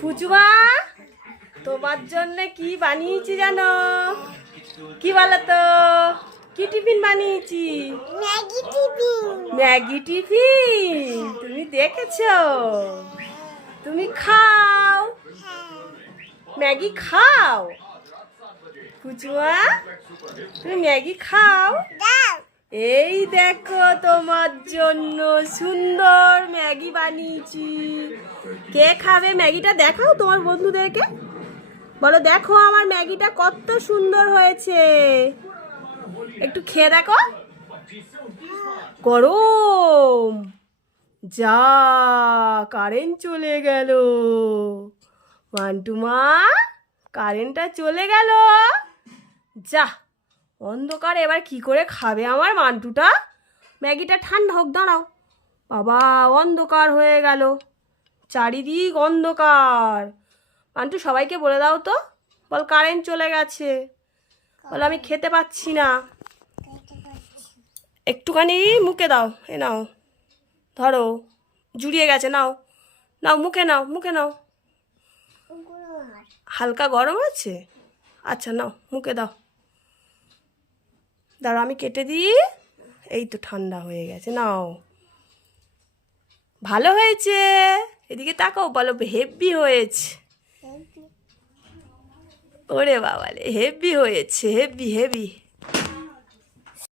পুচুমা তোমার জন্য কি বানিয়েছি জানো? কি বলো তো? কি টিফিন বানিয়েছি? Maggi tiffin. Maggi tiffin. তুমি দেখেছো? তুমি খাও, ম্যাগি খাও। পুচুমা তুমি ম্যাগি খাও। দাও। এই দেখো তোমার জন্য সুন্দর ম্যাগি বানিয়েছি। কে খাবে ম্যাগিটা? দেখাও তোমার বন্ধুদেরকে, বলো দেখো আমার ম্যাগিটা কত সুন্দর হয়েছে, একটু খেয়ে দেখো। গরম, যা কারেন্ট চলে গেল। মান্টুমা কারেন্টটা চলে গেল, যা অন্ধকার। এবার কি করে খাবে আমার মান্টুটা? ম্যাগিটা ঠান্ডা হোক, দাঁড়াও। বাবা অন্ধকার হয়ে গেল, চারিদিক অন্ধকার। মান্টু সবাইকে বলে দাও তো, বল কারেন্ট চলে গেছে, বল আমি খেতে পাচ্ছি না। একটুখানি মুখে দাও, এ নাও ধরো, জুড়িয়ে গেছে, নাও নাও মুখে নাও, মুখে নাও। হালকা গরম আছে, আচ্ছা নাও মুখে দাও। দাঁড়াও আমি কেটে দিই। এই তো ঠান্ডা হয়ে গেছে, নাও। ভালো হয়েছে, এদিকে তাকাও, বলো হেভি হয়েছে। ওরে বাবালে হেভি হয়েছে, হেভি হেভি।